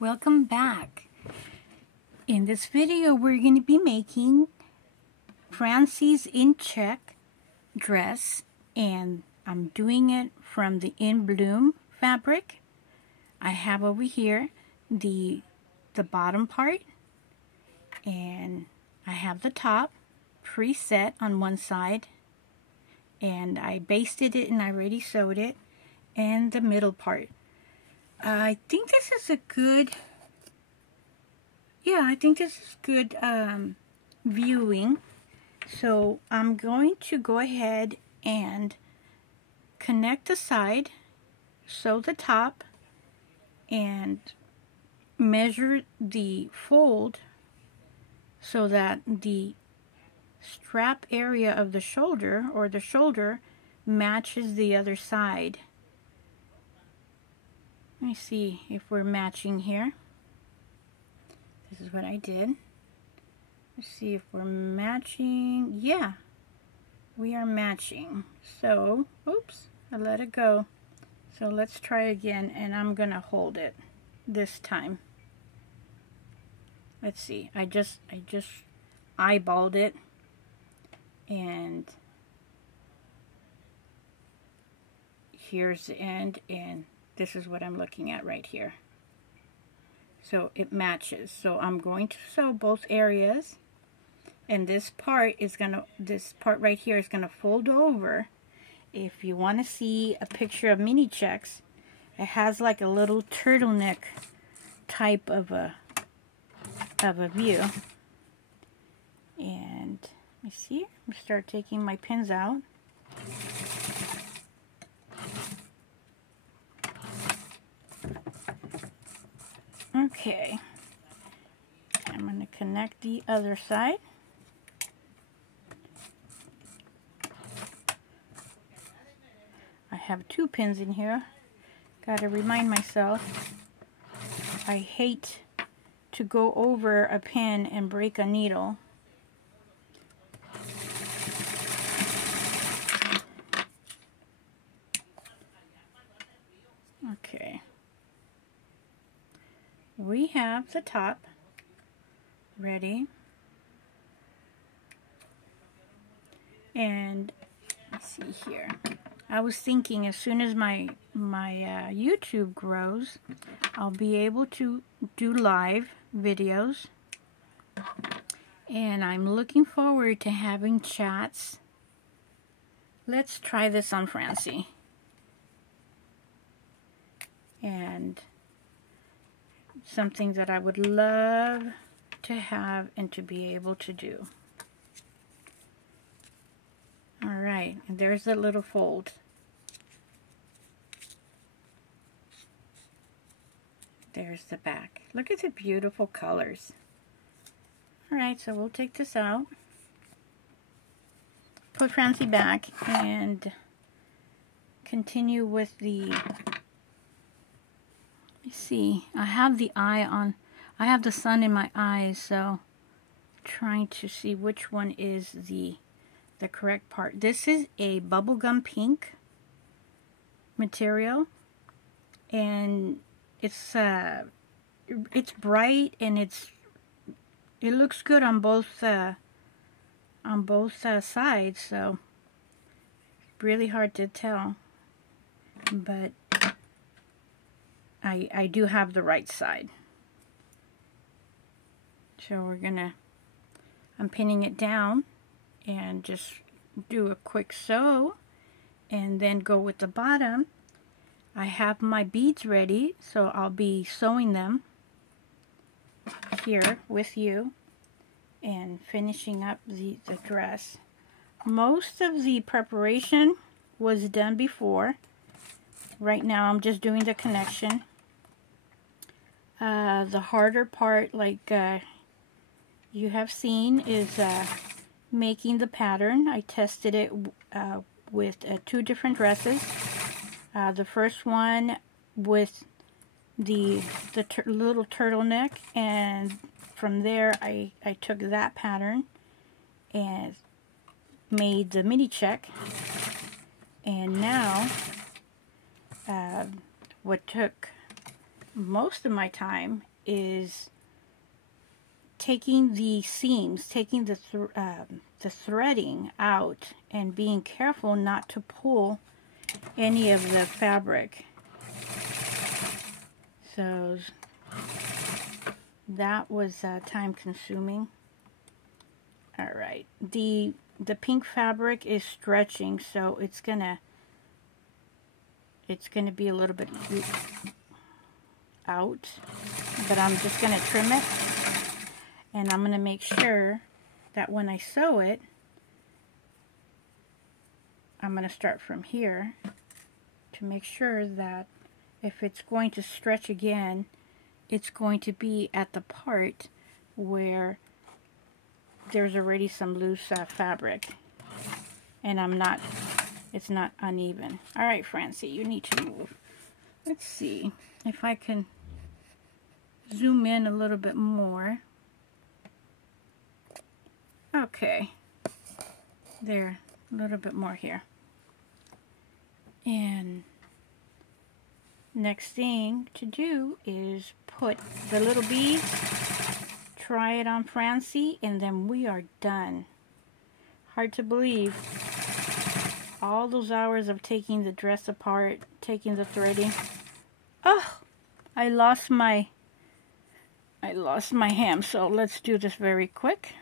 Welcome back. In this video we're going to be making Francie's in check dress, and I'm doing it from the In Bloom fabric. I have over here the bottom part, and I have the top preset on one side, and I basted it and I already sewed it, and the middle part. I think this is a good, viewing. So I'm going to go ahead and connect the side, sew the top, and measure the fold so that the strap area of the shoulder, or the shoulder, matches the other side. Let me see if we're matching here. This is what I did. Let's see if we're matching. Yeah, we are matching. So, oops, I let it go. So let's try again, and I'm gonna hold it this time. Let's see. I just eyeballed it, and here's the end, and this is what I'm looking at right here. So it matches. So I'm going to sew both areas, and this part right here is gonna fold over. If you want to see a picture of mini checks, it has like a little turtleneck type of a view. And let me see. I'm gonna start taking my pins out. Okay, I'm going to connect the other side. I have 2 pins in here. Got to remind myself, I hate to go over a pin and break a needle. Okay. We have the top ready, and let's see here. I was thinking as soon as my YouTube grows, I'll be able to do live videos, and I'm looking forward to having chats. Let's try this on Francie. And something that I would love to have and to be able to do. Alright, and there's the little fold. There's the back. Look at the beautiful colors. Alright, so we'll take this out, put Francie back, and continue with the... See, I have the eye on, I have the sun in my eyes, so trying to see which one is the correct part. This is a bubblegum pink material, and it's bright, and it looks good on both sides, so really hard to tell, but I do have the right side. So I'm pinning it down and just do a quick sew, and then go with the bottom. I have my beads ready, so I'll be sewing them here with you and finishing up the dress. Most of the preparation was done before. Right now I'm just doing the connection. The harder part, like you have seen, is making the pattern. I tested it with 2 different dresses. The first one with the little turtleneck, and from there I took that pattern and made the mini check, and now what took most of my time is taking the seams, taking the threading out and being careful not to pull any of the fabric. So that was time consuming. All right, the pink fabric is stretching, so it's gonna be a little bit out, but I'm just gonna trim it, and I'm gonna make sure that when I sew it, I'm gonna start from here to make sure that if it's going to stretch again, it's going to be at the part where there's already some loose fabric, and it's not uneven. All right, Francie, you need to move. Let's see if I can zoom in a little bit more. Okay, there, a little bit more here. And next thing to do is put the little beads, try it on Francie, and then we are done. Hard to believe. All those hours of taking the dress apart, taking the threading. Oh, I lost my hem, so let's do this very quick.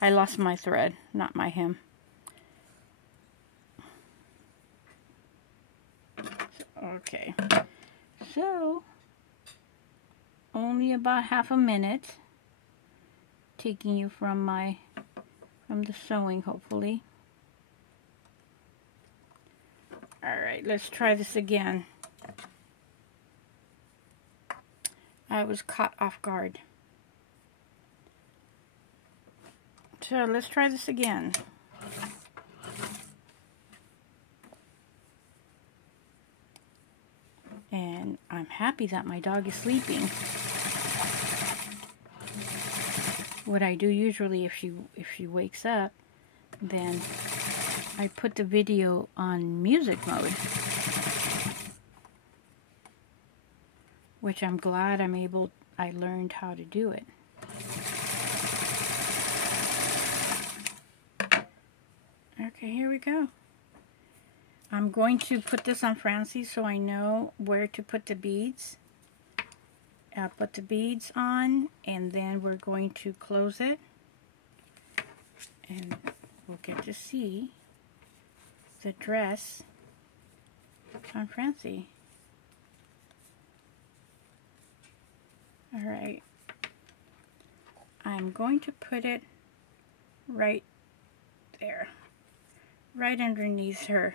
I lost my thread, not my hem. Okay, so only about half a minute, taking you from the sewing, hopefully. All right, let's try this again. I was caught off guard. So let's try this again. And I'm happy that my dog is sleeping. What I do usually, if she wakes up, then I put the video on music mode, which I'm glad I learned how to do it. Okay, here we go. I'm going to put this on Francie so I know where to put the beads. I'll put the beads on, and then we're going to close it, and we'll get to see the dress on Francie. Alright, I'm going to put it right there, right underneath her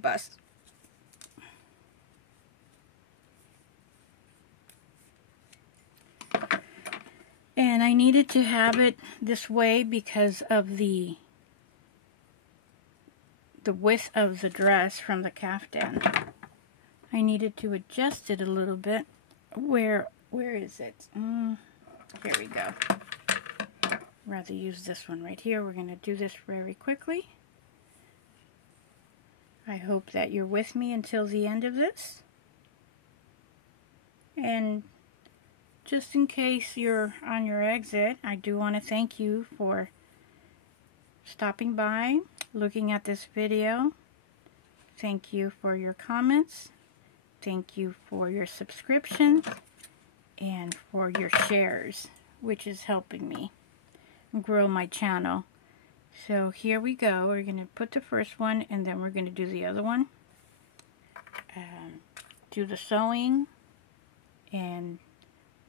bust. And I needed to have it this way because of the width of the dress from the caftan. I needed to adjust it a little bit. Where is it? Here we go. Rather use this one right here. We're going to do this very quickly. I hope that you're with me until the end of this. And just in case you're on your exit, I do want to thank you for stopping by, looking at this video. Thank you for your comments. Thank you for your subscription and for your shares, which is helping me grow my channel. So here we go. We're going to put the first one, and then we're going to do the other one. Do the sewing, and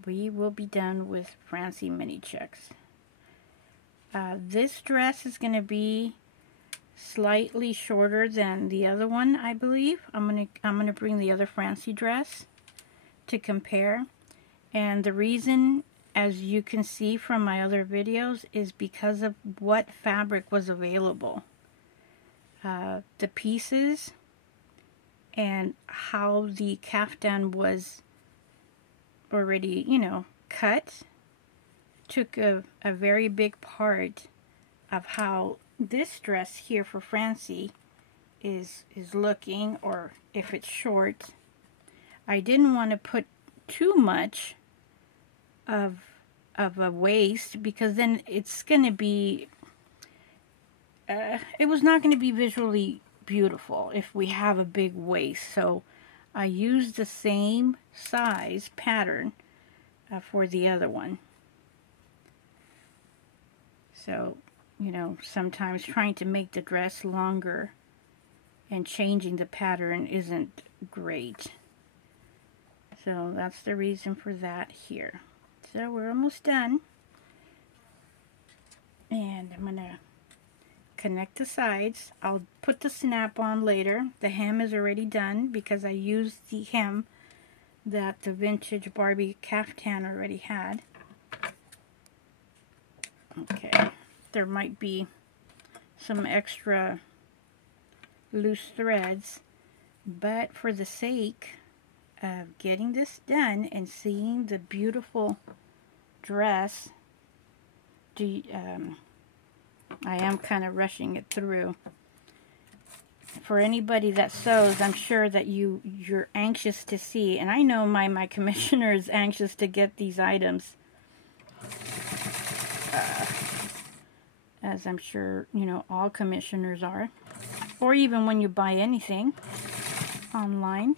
we will be done with Francie mini checks. This dress is going to be slightly shorter than the other one, I believe. I'm gonna bring the other Francie dress to compare, and the reason, as you can see from my other videos, is because of what fabric was available. The pieces and how the caftan was already, cut, took a very big part of how this dress here for Francie is looking, or if it's short. I didn't want to put too much of a waist, because then it's going to be, it was not going to be visually beautiful if we have a big waist. So I used the same size pattern for the other one. So, you know, sometimes trying to make the dress longer and changing the pattern isn't great. So that's the reason for that here. So we're almost done. And I'm going to connect the sides. I'll put the snap on later. The hem is already done because I used the hem that the vintage Barbie caftan already had. Okay, there might be some extra loose threads, but for the sake of getting this done and seeing the beautiful dress, I am kind of rushing it through. For anybody that sews, I'm sure that you're anxious to see, and I know my commissioner is anxious to get these items, as I'm sure, you know, all commissioners are, or even when you buy anything online,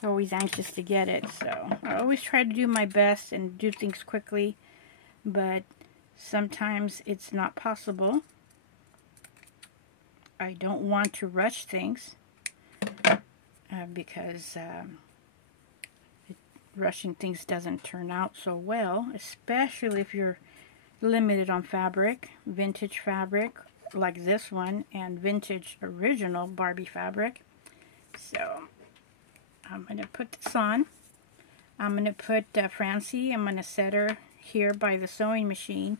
you're always anxious to get it. So I always try to do my best and do things quickly, but sometimes it's not possible. I don't want to rush things because rushing things doesn't turn out so well, especially if you're limited on fabric, vintage fabric like this one, and vintage original Barbie fabric. So I'm going to put this on. I'm going to put Francie, I'm going to set her here by the sewing machine,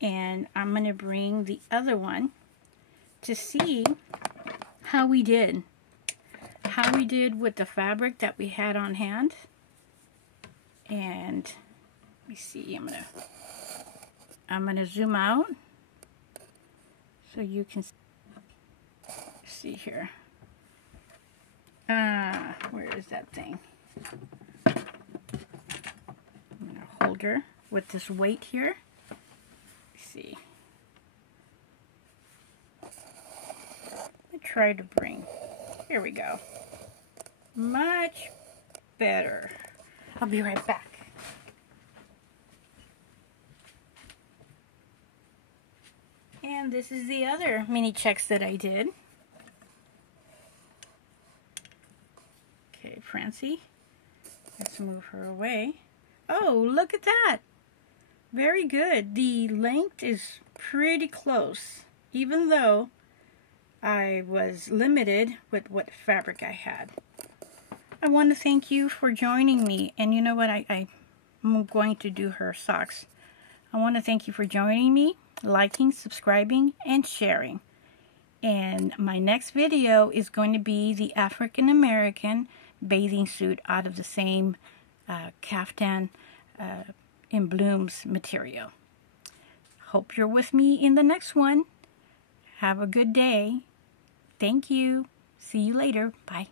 and I'm going to bring the other one to see how we did with the fabric that we had on hand. And let me see, I'm gonna zoom out so you can see here. Where is that thing? I'm gonna hold her with this weight here. Let's see. Try to bring, here we go, much better. I'll be right back. And this is the other mini checks that I did. Okay, Francie, let's move her away. Oh, look at that. Very good. The length is pretty close, even though I was limited with what fabric I had. I want to thank you for joining me. And you know what? I'm going to do her socks. I want to thank you for joining me, liking, subscribing, and sharing. And my next video is going to be the African American bathing suit out of the same Caftan in Blooms material. Hope you're with me in the next one. Have a good day. Thank you. See you later. Bye.